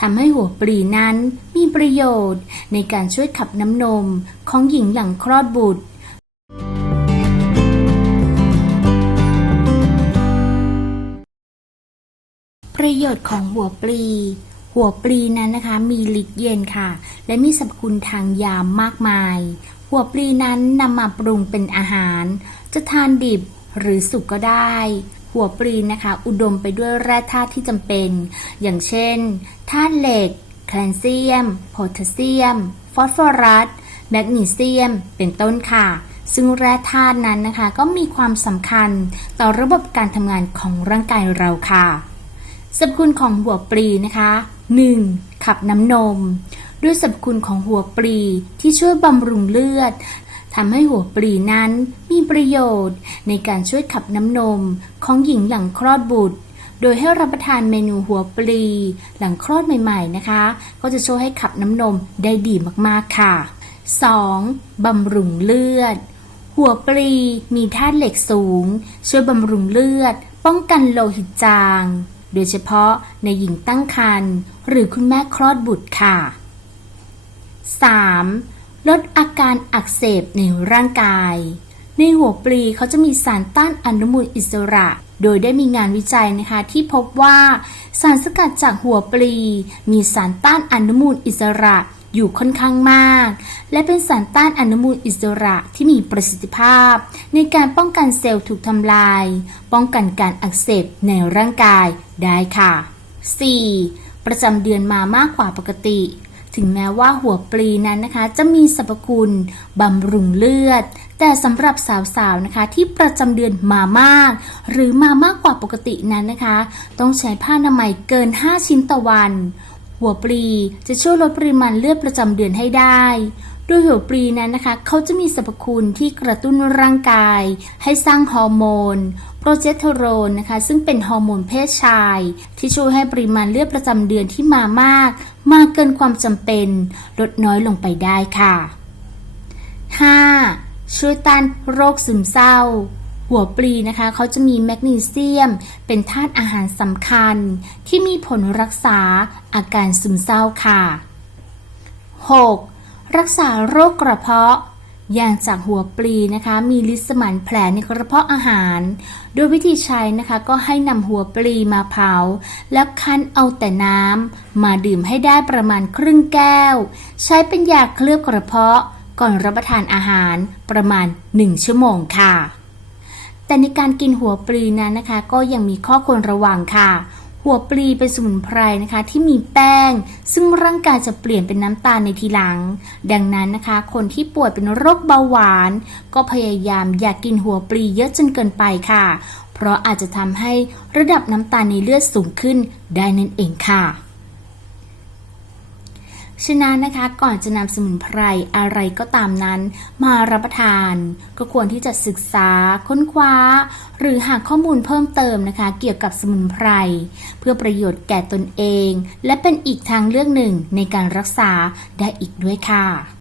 ทำให้หัวปลีนั้นมีประโยชน์ในการช่วยขับน้ำนมของหญิงหลังคลอดบุตรประโยชน์ของหัวปลี หัวปลีนั้นนะคะ มีฤทธิ์เย็นค่ะ และมีสรรพคุณทางยามมากมาย หัวปลีนั้นนำมาปรุงเป็นอาหาร จะทานดิบหรือสุกก็ได้ หัวปลีนะคะ อุดมไปด้วยแร่ธาตุที่จำเป็น อย่างเช่นธาตุเหล็ก แคลเซียม โพแทสเซียม ฟอสฟอรัส แมกนีเซียม เป็นต้นค่ะ ซึ่งแร่ธาตุนั้นนะคะก็มีความสำคัญต่อระบบการทำงานของร่างกายเราค่ะสรรพคุณของหัวปลีนะคะ 1. ขับน้ำนม ด้วยสรรพคุณของหัวปลีที่ช่วยบำรุงเลือดทำให้หัวปลีนั้น ประโยชน์ ในการช่วยขับน้ำนมของหญิงหลังคลอดบุตร โดยให้รับประทานเมนูหัวปลี หลังคลอดใหม่ๆนะคะ ก็จะช่วยให้ขับน้ำนมได้ดีมากๆค่ะ 2. บำรุงเลือด หัวปลีมีธาตุเหล็กสูง ช่วยบำรุงเลือด ป้องกันโลหิตจาง โดยเฉพาะในหญิงตั้งครรภ์หรือคุณแม่คลอดบุตรค่ะ 3. ลดอาการอักเสบในร่างกาย ในหัวปลีเขาจะมีสารต้านอนุมูลอิสระ โดยได้มีงานวิจัยนะคะที่พบว่าสารสกัดจากหัวปลี มีสารต้านอนุมูลอิสระอยู่ค่อนข้างมาก และเป็นสารต้านอนุมูลอิสระที่มีประสิทธิภาพ ในการป้องกันเซลล์ถูกทำลาย ป้องกันการอักเสบในร่างกายได้ค่ะ 4. ประจำเดือนมามากกว่าปกติ ถึงแม้ว่าหัวปลีนั้นนะคะ จะมีสรรพคุณบำรุงเลือด แต่สำหรับสาวๆนะคะ ที่ประจำเดือนมามาก หรือมามากกว่าปกตินั้นนะคะ ต้องใช้ผ้าอนามัยเกิน 5 ชิ้นต่อวัน หัวปลีจะช่วยลดปริมาณเลือดประจำเดือนให้ได้ โดยหัวปลีนั้นนะคะ เขาจะมีสรรพคุณที่กระตุ้นร่างกาย ให้สร้างฮอร์โมน โปรเจสเตอโรนนะคะ ซึ่งเป็นฮอร์โมนเพศชาย ที่ช่วยให้ปริมาณเลือดประจำเดือนที่มามาก มากเกินความจำเป็น ลดน้อยลงไปได้ค่ะ 5. ช่วยต้านโรคซึมเศร้าหัวปลีนะคะเขาจะมีแมกนีเซียม เป็นธาตุอาหารสำคัญ ที่มีผลรักษาอาการซึมเศร้าค่ะ 6. รักษาโรคกระเพาะ อย่างจากหัวปลีนะคะ มีลิสมานแผลในกระเพาะอาหาร โดยวิธีใช้นะคะก็ให้นำหัวปลีมาเผา แล้วคั้นเอาแต่น้ำมาดื่มให้ได้ประมาณครึ่งแก้ว ใช้เป็นยาเคลือบกระเพาะ ก่อนรับประทานอาหารประมาณ 1 ชั่วโมงค่ะ แต่ในการกินหัวปลีนั้นนะคะ ก็ยังมีข้อควรระวังค่ะ หัวปลีเป็นสมุนไพรนะคะที่มีแป้ง ซึ่งร่างกายจะเปลี่ยนเป็นน้ำตาลในทีหลัง ดังนั้นนะคะ คนที่ป่วยเป็นโรคเบาหวาน ก็พยายามอย่ากกินหัวปลีเยอะจนเกินไปค่ะ เพราะอาจจะทำให้ระดับน้ำตาลในเลือดสูงขึ้นได้นั่นเองค่ะ ฉะนั้นนะคะก่อนจะนำสมุนไพรอะไรก็ตามนั้น มารับประทาน ก็ควรที่จะศึกษาค้นคว้า หรือหาข้อมูลเพิ่มเติมนะคะ เกี่ยวกับสมุนไพร เพื่อประโยชน์แก่ตนเอง และเป็นอีกทางเลือกหนึ่งในการรักษาได้อีกด้วยค่ะ